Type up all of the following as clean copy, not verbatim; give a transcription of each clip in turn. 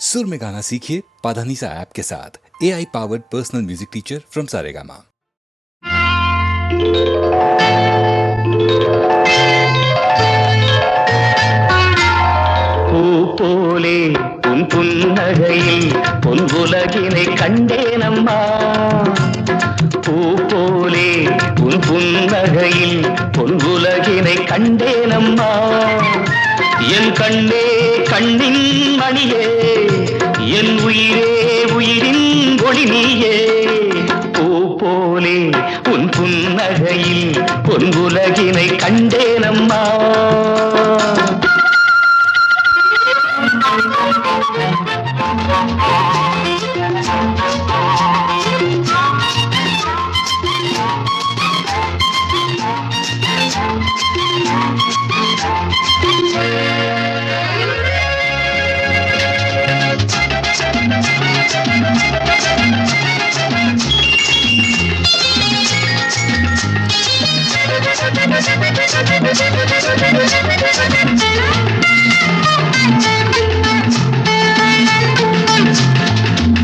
सुर में गाना सीखिए पाधानीसा ऐप के साथ। AI powered personal music teacher from Saregama. பூ போலே உன் புன்னகையில் பொன்புலகினை கண்டேனம்மா. பூ போலே உன் புன்னகையில் பொன்புலகினை கண்டேனம்மா. என் கண்ணே கண்ணின் மணியே, என் உயிரே உயிரின் ஒளி நீயே. பூ போலே உன் புன்னகையில் பொன்புலகினை கண்டேனம்மா.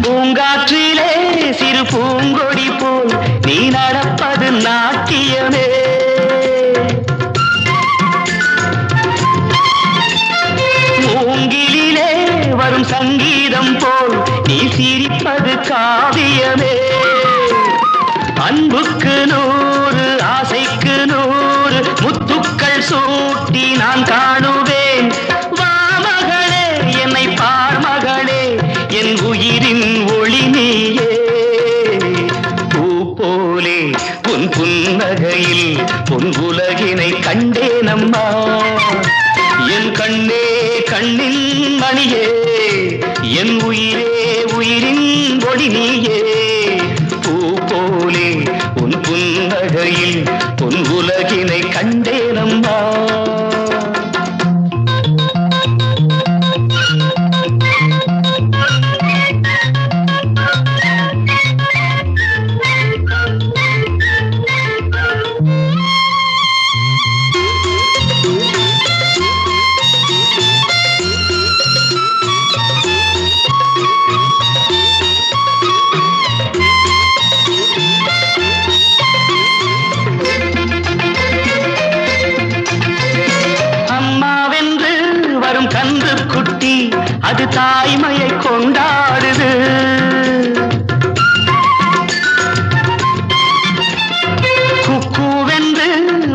பூங்காற்றிலே சிறு பூங்கொடி போல் நீ நடப்பது நாட்டியமே. மூங்கிலே வரும் சங்கீதம் போல் நீ சிரிப்பது காவியமே. அன்புக்கு 100 ஆசைக்கு 100 முத்துக்கள் சூட்டி நான் காணுவேன். வா மகளே என்னை பார் மகளே, என் உயிரின் ஒளி நீயே. பூ போலே உன் புன்னகையில் பொன் உலகினை கண்டேனம்மா. என் கண்ணே கண்ணின் மணியே, என் உயிரே உயிரின் ஒளி நீயே. பூ போலே உன் புன்னகையில் பொன் உலகினை கண்டேனம்மா. அது தாய்மையை கொண்டாடுது. குக்கூவென்று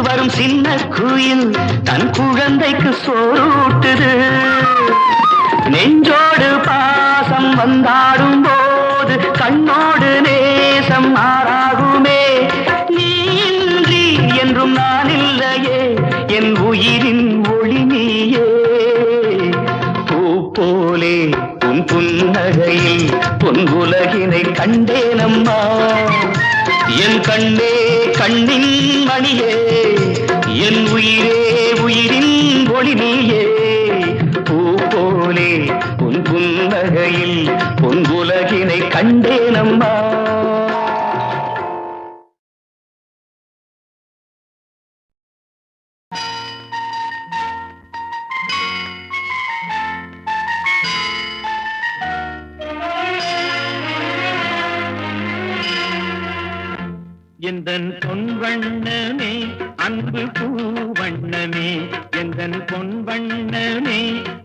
வரும் சின்ன குயில் தன் குழந்தைக்கு சோறூட்டுது. நெஞ்சோடு பாசம் வந்தாடும் போது கண்ணோடு நேசம் மாறாகுமே. நீ இன்றி என்றும் நான் இல்லையே, என் உயிரின் ஒளி நீயே. போலே உன் புன்னகையில் பொன் உலகினை கண்டேனம்மா. என் கண்ணே கண்ணின் மணியே, என் உயிரே உயிரின் ஒளி நீயே. பூ போலே உன் புன்னகையில் பொன் உலகினை கண்டேனம்மா. எந்தன் பொன் வண்ணமே அன்பு பூவண்ணமே, எந்தன் பொன் வண்ணமே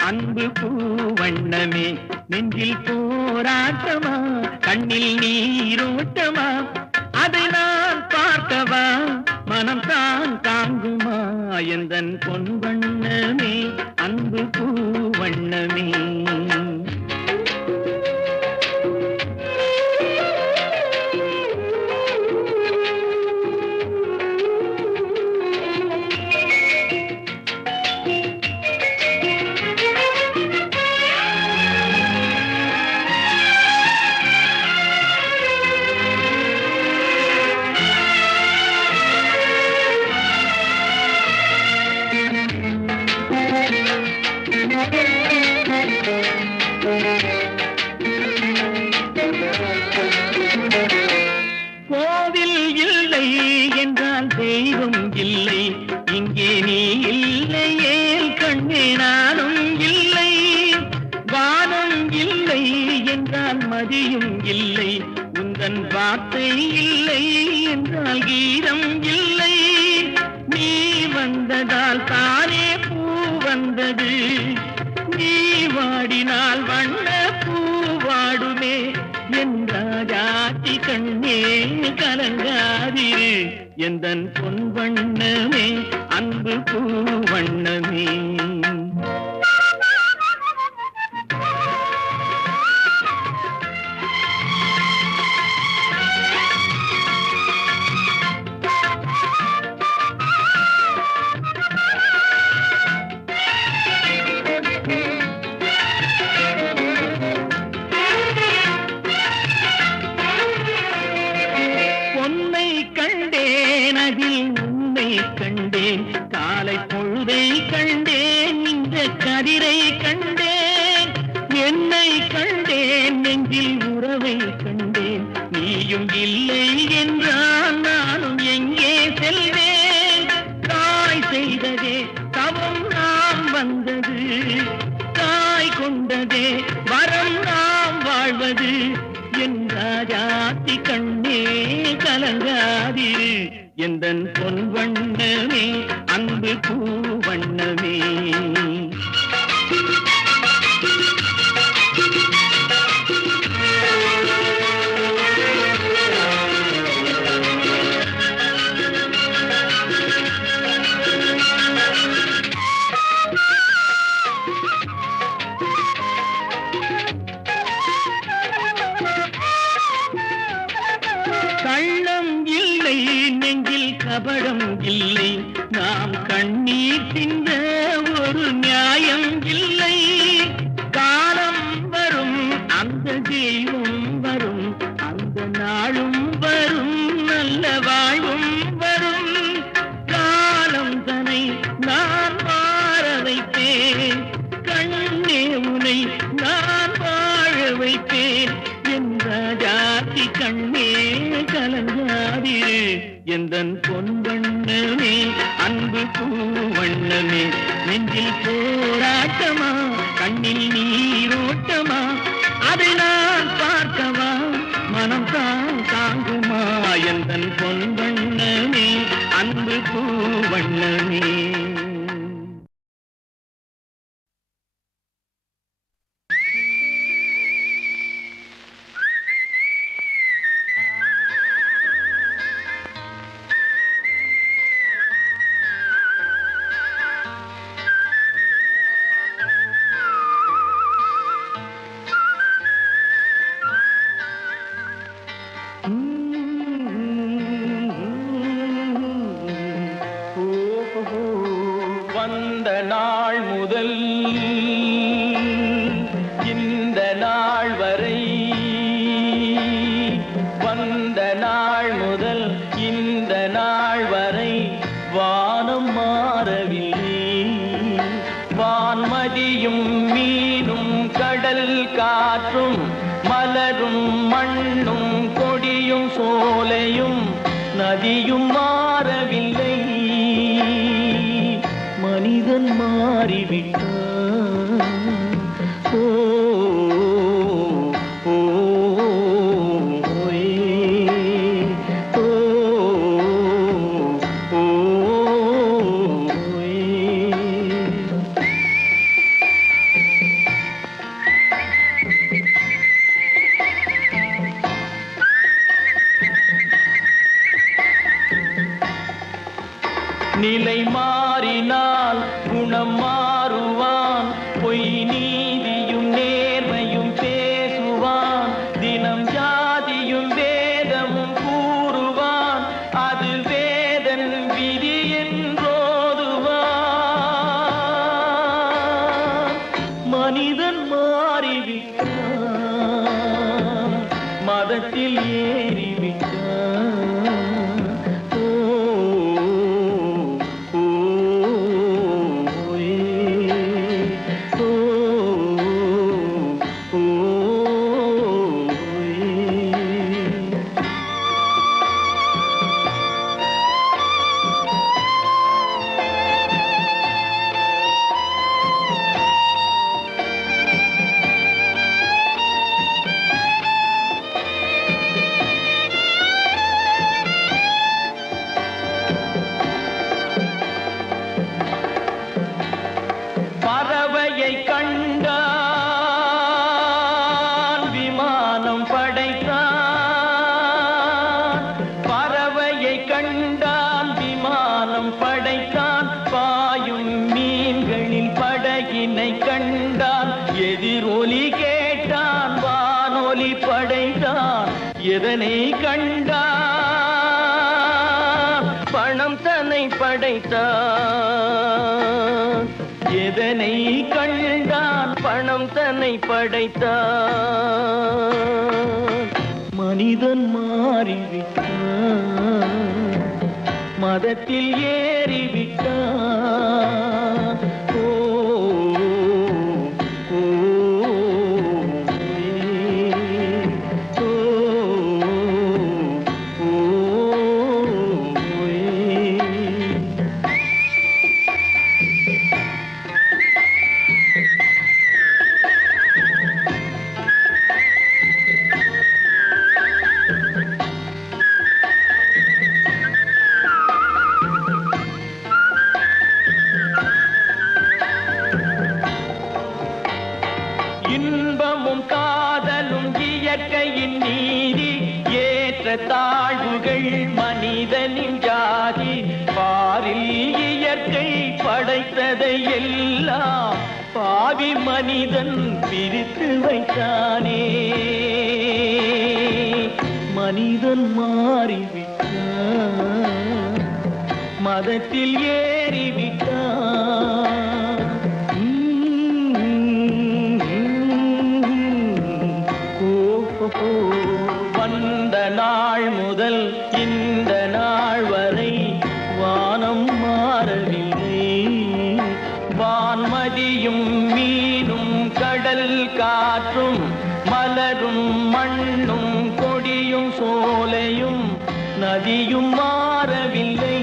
அன்பு பூவண்ணமே. நெஞ்சில் போராட்டமா கண்ணில் நீரோட்டமா, அதை நான் பார்த்தவா மனம் தான் தாங்குமா. எந்தன் பொன் வண்ணமே அன்பு பூவண்ணமே. மதியும் இல்லை, உந்தன் வார்த்தை இல்லை என்றால் கீதம் இல்லை. நீ வந்ததால் தானே பூ வந்தது, நீ வாடினால் வண்ண பூ வாடுமே. என் ராஜாத்தி கண்ணே கலங்காதிரு, எந்தன் பொன் வண்ணமே அன்பு பூ வண்ணமே. கண்டேன் காலை பொழுதை கண்டேன், இந்த கதிரை கண்டேன், என்னை கண்டேன், நெஞ்சில் உறவை கண்டேன். நீயும் இல்லை என்றால் நானும் எங்கே செல்வேன்? தாய் செய்ததே தவம் நாம் வந்தது, தாய் கொண்டதே வரம் நாம் வாழ்வது. என் ராஜாத்தி கண்ணே கலங்காதிரு, எந்தன் பொன் வண்ணமே அன்பு பூ வண்ணமே. கள்ளம் இல்லை நெஞ்சில் கபடம் இல்லை, நாம் கண்ணீர் சிந்த ஒரு நியாயம் இல்லை. காலம் வரும் அந்த தெய்வம் வரும், அந்த நாளும் வரும் நல்ல வாழ்வும் வரும். காலம் தனை நான் மாற வைப்பேன், கண்ணே உனை நான் வாழ வைப்பேன். என் ராஜாத்தி கண்ணே கலங்காதிரு, எந்தன் பொன் வண்ணமே அன்பு பூ வண்ணமே. நெஞ்சில் போராட்டமா கண்ணில் நீரோட்டமா, அதை நான் பார்க்கவா மனம் தான் தாங்குமா. எந்தன் பொன் வண்ணமே அன்பு பூ வண்ணமே. வந்த நாள் முதல் இந்த நாள் வரை, வந்த நாள் முதல் இந்த நாள் வரை வானம் மாறவில்லை. வான்மதியும் மீனும் கடல் காற்றும் மலரும் மண்ணும் கொடியும் சோலையும் நதியும் மாறவில்லை. மனிதன் மாறிவிட்டான். ஓ ஓ ஓ ஓ நிலை மாறினால் குணம் மாறுவான், பொய் நீதியும் நேர்மையும் பேசுவான். தினம் ஜாதியும் வேதமும் கூறுவான், அது வேதன் விதி என்றோதுவான். மனிதன் மாறிவிட்டான், மதத்தில் ஏறிவிட்டான். எதனை கண்டான் பணம் தன்னை படைத்தான். எதனை கண்டான் பணம் தன்னை படைத்தான். மனிதன் மாறிவிட்டான், மதத்தில் ஏறிவிட்டான். ஓ ஓ, ஓ, ஓ, இன்பமும் காதலும் இயற்கையின் நீதி. ஏற்ற தாழ்வுகள் மனிதனின் ஜாதி. பாரில் இயற்கை படைத்ததை எல்லாம் பாவி மனிதன் பிரித்து வைத்தானே. மனிதன் மாறிவிட்டான், மதத்தில் ஏறிவிட்டான். வந்த நாள் முதல் இந்த நாள் வரை வானம் மாறவில்லை. வான்மதியும் மீனும் கடல் காற்றும் மலரும் மண்ணும் கொடியும் சோலையும் நதியும் மாறவில்லை.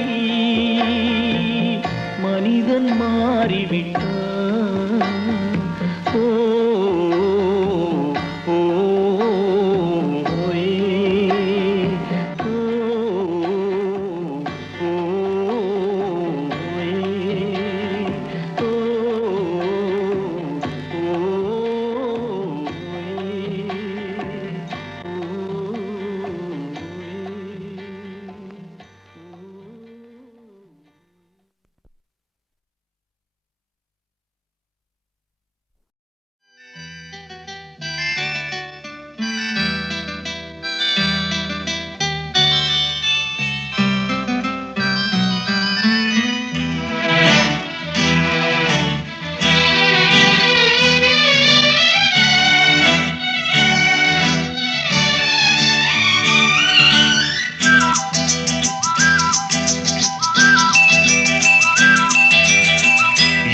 மனிதன் மாறிவிட்டான். ஓ ஓ,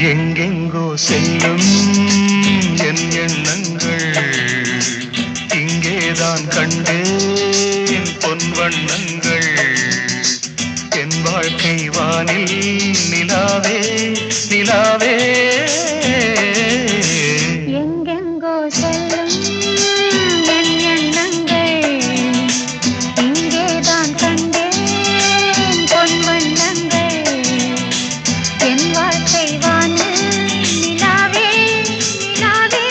எங்கெங்கோ செல்லும் என் எண்ணங்கள் இங்கேதான் கண்டேன் பொன் வண்ணங்கள். என் வாழ்க்கை வானில் நிலாவே நிலாவே. எங்கெங்கோ செல்லும் என் எண்ணங்கள் இங்கேதான் கண்டேன் பொன் வண்ணங்கள். என் வாழ்க்கை வானில் நிலாவே நிலாவே.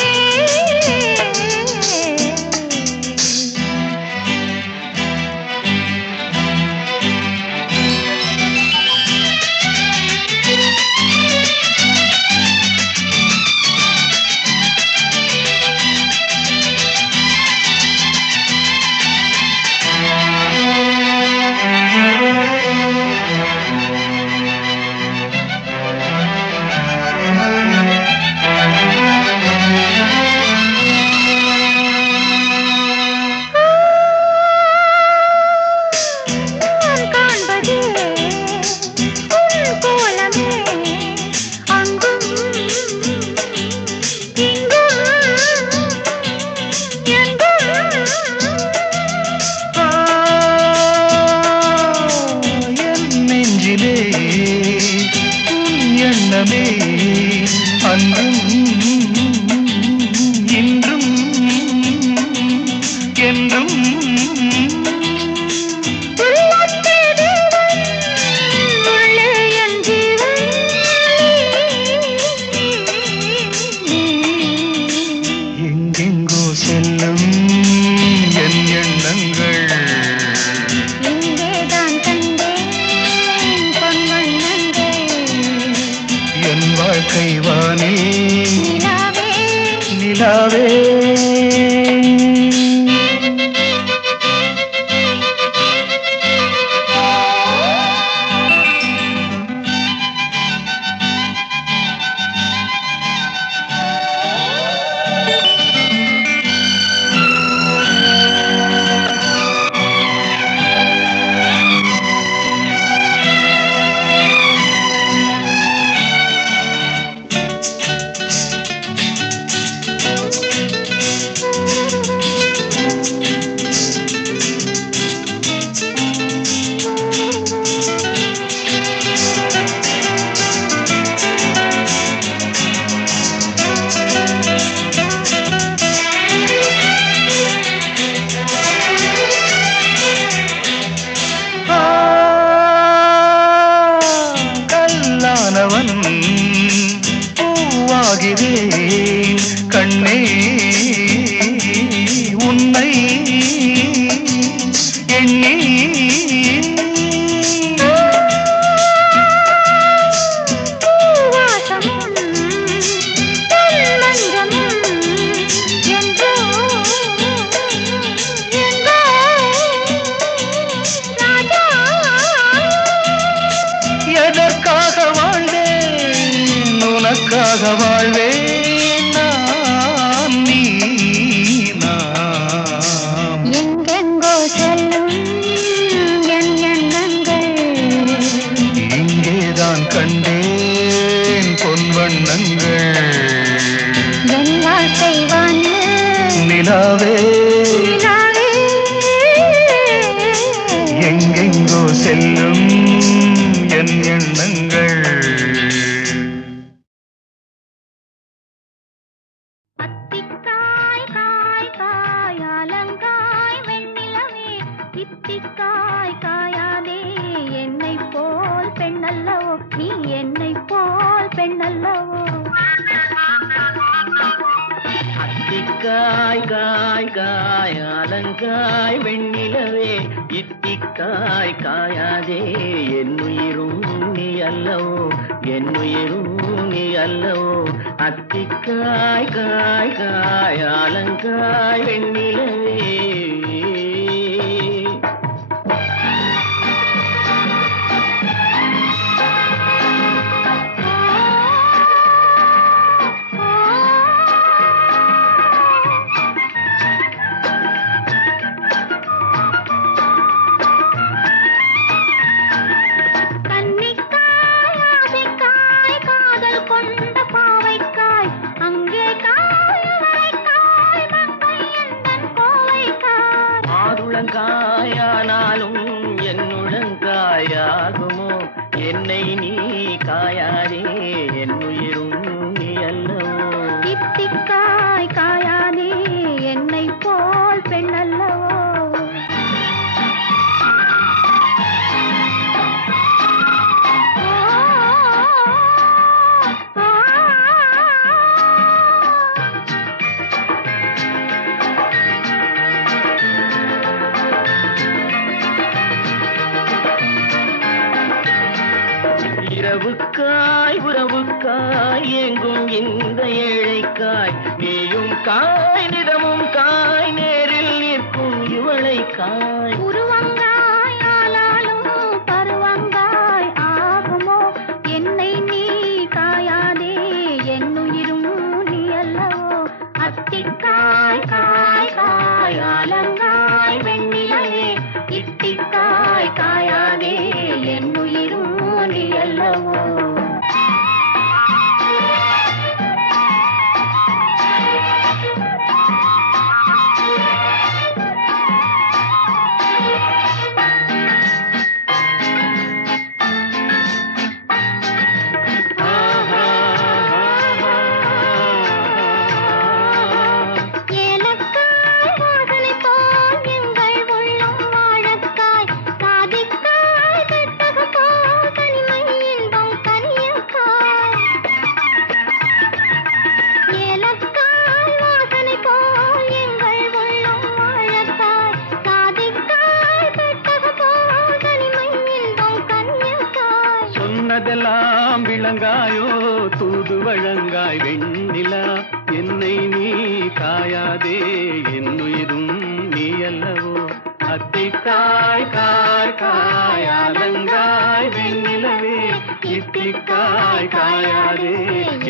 உன்னை எண்ணி எதற்காக வாழ்ந்தேன் உனக்காக வாழ்வேன் நான் நீ நாம் எங்கெங்கோ செல்லும் என் எண்ணங்கள் இங்கேதான் கண்டேன் பொன் வண்ணங்கள் என் வாழ்க்கை வானு நிலாவே நிலாவே எங்கெங்கோ செல்லும் என் எண்ணங்கள் அத்திக்காய் காய் காய் அலங்காய் வெண்ணிலவே இத்திக்காய் காயாதே என்னை போல் பெண்ணல்லவோ நீ என்னை போல் பெண்ணல்லவோ அத்திக்காய் காய் காய் அலங்காய் வெண்ணிலவே இத்திக்காய் காயாதே என்னுயிரும் நீ அல்லவோ என்னுயிரும் நீ அல்லவோ அத்திக்காய் காய் காய் அலங்காய் வெண்ணிலவே காயானாலும் என்னுடங்காயாகுமோ என்னை நீ காயாதே என்னுயிரும் நீ அல்லவோ இத்திக்காய் காயாதே என்னை போல் பெண்ணல்லவோ இரவுக்காய் உறவுக்காய் எங்கும் இந்த ஏழைக்காய் நீயும் காய் நிறமும் காய் நேரில் நிற்கும் இவளை காய் உருவங்காய் ஆளாலும் பருவங்காய் ஆகுமோ என்னை நீ காயாதே என்னுயிரும் நீ அல்லவோ அத்திக்காய் காய் காய் அலங்காய் வெண்ணிலவே இத்திக்காய் காயாதே என்னுயிரும் நீ அல்லவோ சொன்னதெல்லாம் விளங்காயோ தூது வழங்காய் வெண்ணிலா என்னை நீ காயாதே என்னுயிரும் நீ அல்லவோ அத்திக்காய் காய் காய் அலங்காய் வெண்ணிலவே இத்திக்காய் காயாதே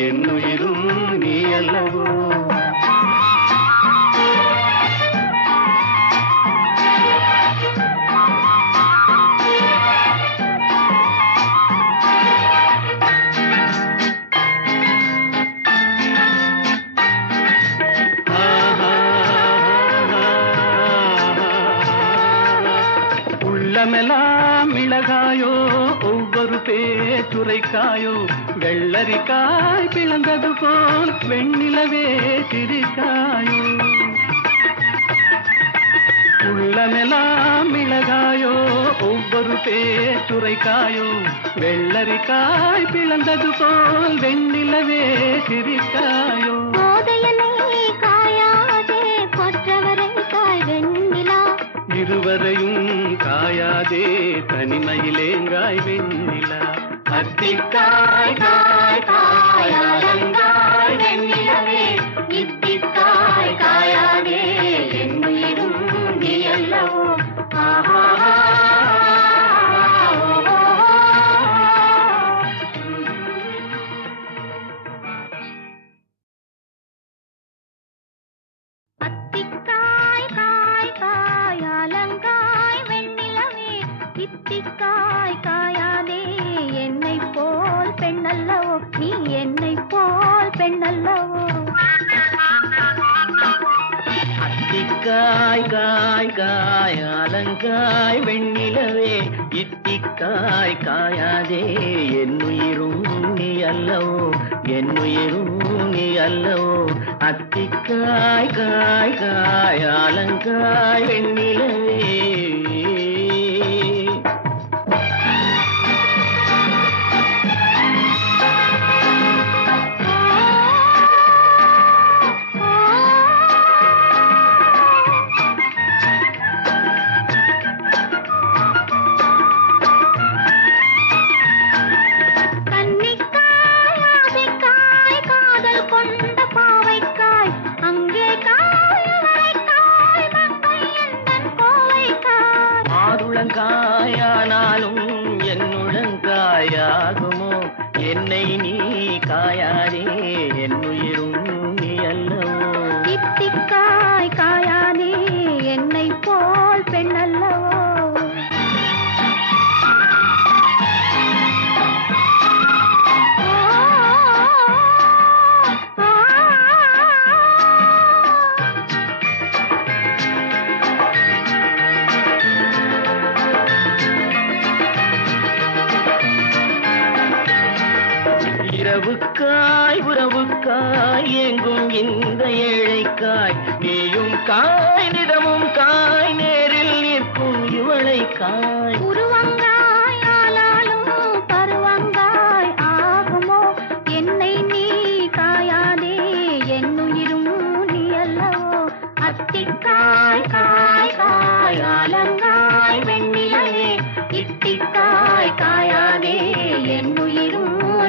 என்னுயிரும் நீ அல்லவோ உள்ளமெல்லாம் மிளகாயோ ஒவ்வொரு பேச்சுரைக்காயோ வெள்ளரிக்காய் பிளந்தது போல் வெண்ணிலவே சிரிக்காயோ உள்ளமெல்லாம் மிளகாயோ ஒவ்வொரு பேச்சுரைக்காயோ வெள்ளரிக்காய் பிளந்தது போல் வெண்ணிலவே சிரிக்காயோ போதையனை காயாதே கொற்றவரை காய் இருவரையும் காயாதே தனிமையிலேங்காய் வெண்ணிலா. அத்திக்காய் காய் காய் அலங்காய் வெண்ணிலவே, இத்திக்காய் காயாதே என்னுயிரும் நீ அல்லவோ. ஆஹா அத்திக்காய் காய் காய் அலங்காய் வெண்ணிலவே, இத்திக்காய் காயாதே என்னை போல் பெண்ணல்லவோ, நீ என்னை போல் பெண்ணல்லவோ. அத்திக்காய் காய் காய் அலங்காய் வெண்ணிலவே, இத்திக்காய் காயாதே என்னுயிரும் நீ அல்லவோ, என்னுயிரும் நீ அல்லவோ. அத்திக்காய் காய் காய் அலங்காய் வெண்ணிலவே. காயானாலும் என்னுழங்காயாகுமோ, என்னை நீ காயாதே என்னுயிரும் நீ அல்லவோ. இத்திக்காய் காயாதே என்னை போல் பெண்ணல்லவோ. இரவுக்காய் உறவுக்காய் எங்கும் இந்த ஏழைக்காய், நீயும் காய் நிறமும் காய் நேரில் நிற்கும் இவளைக்காய். உருவங்காய் ஆனாலும் பருவங்காய் ஆகுமோ, என்னை நீ காயாதே என்னுயிரும் நீ அல்லவோ. அத்திக்காய் காய் காய் அலங்காய் வெண்ணிலவே, இத்திக்காய் காயாதே என்னுயிரும்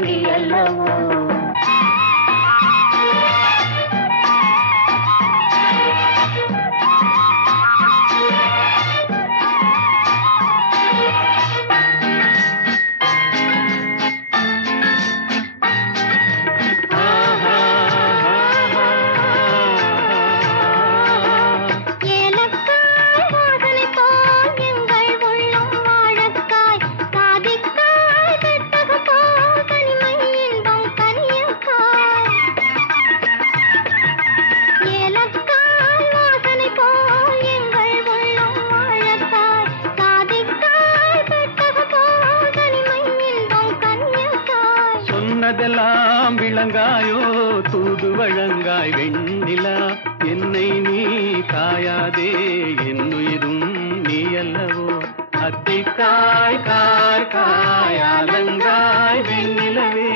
நீ அல்லவோ. சொன்னதெல்லாம் விளங்காயோ தூது வழங்காய் வெண்ணிலா, என்னை நீ காயாதே என்னுயிரும் நீ அல்லவோ. அத்திக்காய் காய் காய் அலங்காய் வெண்ணிலவே,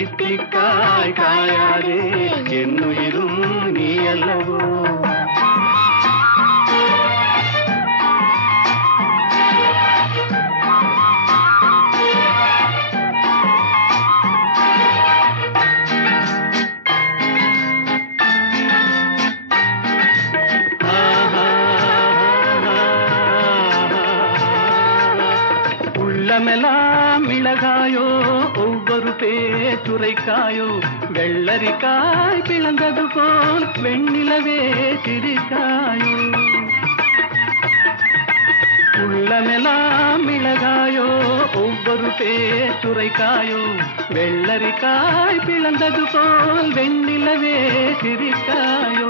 இத்திக்காய் காயாதே என்னுயிரும் நீ அல்லவோ. உள்ளமெல்லாம் மிளகாயோ ஒவ்வொரு பேச்சுரைக்காயோ, வெள்ளரிக்காய் பிளந்தது போல் வெண்ணிலவே சிரிக்காயோ. உள்ளமெல்லாம் மிளகாயோ ஒவ்வொரு பேச்சுரைக்காயோ, வெள்ளரிக்காய் பிளந்தது போல் வெண்ணிலவே சிரிக்காயோ.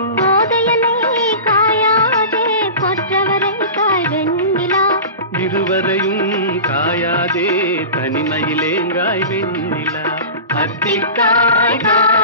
இருவரையும் காயாதே தனிமையிலேங்காய் வெண்ணிலா. அத்திக்காய் காய்